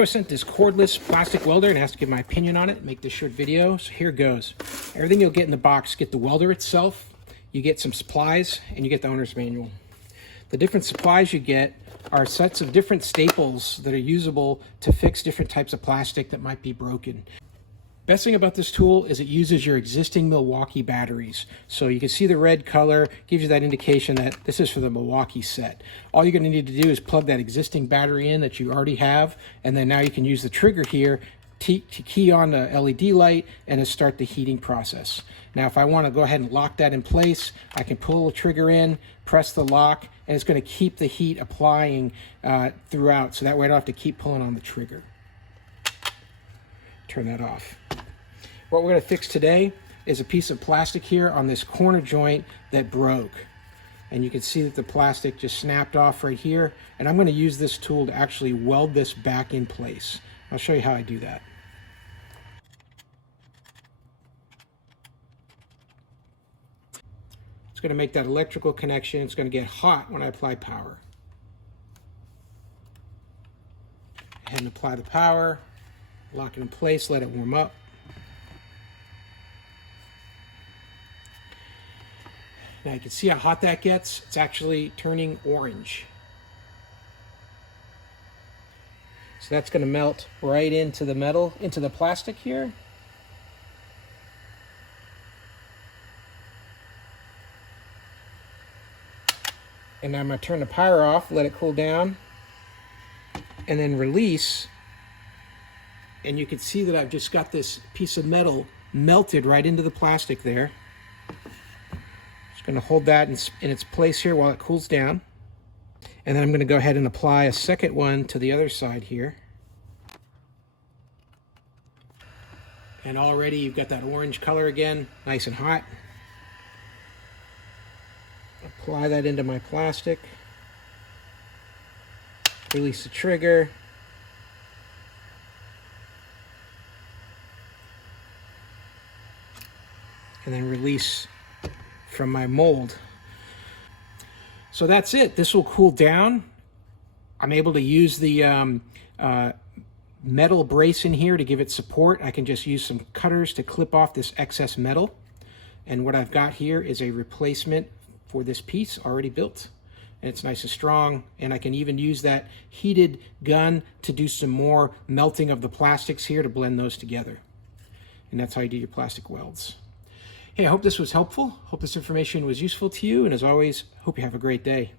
I was sent this cordless plastic welder and asked to give my opinion on it, make this short video. So here goes. Everything you'll get in the box, get the welder itself, you get some supplies, and you get the owner's manual. The different supplies you get are sets of different staples that are usable to fix different types of plastic that might be broken. Best thing about this tool is it uses your existing Milwaukee batteries. So you can see the red color, gives you that indication that this is for the Milwaukee set. All you're going to need to do is plug that existing battery in that you already have, and then now you can use the trigger here to key on the LED light and to start the heating process. Now if I want to go ahead and lock that in place, I can pull the trigger in, press the lock, and it's going to keep the heat applying throughout, so that way I don't have to keep pulling on the trigger. Turn that off. What we're going to fix today is a piece of plastic here on this corner joint that broke. And you can see that the plastic just snapped off right here. And I'm going to use this tool to actually weld this back in place. I'll show you how I do that. It's going to make that electrical connection. It's going to get hot when I apply power. Go ahead and apply the power. Lock it in place, let it warm up. Now you can see how hot that gets. It's actually turning orange. So that's going to melt right into the metal, into the plastic here. And I'm going to turn the power off, let it cool down, and then release. And you can see that I've just got this piece of metal melted right into the plastic there. Just going to hold that in its place here while it cools down. And then I'm going to go ahead and apply a second one to the other side here. And already you've got that orange color again, nice and hot. Apply that into my plastic. Release the trigger. And then release from my mold. So that's it. This will cool down. I'm able to use the metal brace in here to give it support. I can just use some cutters to clip off this excess metal. And what I've got here is a replacement for this piece already built. And it's nice and strong. And I can even use that heated gun to do some more melting of the plastics here to blend those together. And that's how you do your plastic welds. Hey, I hope this was helpful. Hope this information was useful to you. And as always, hope you have a great day.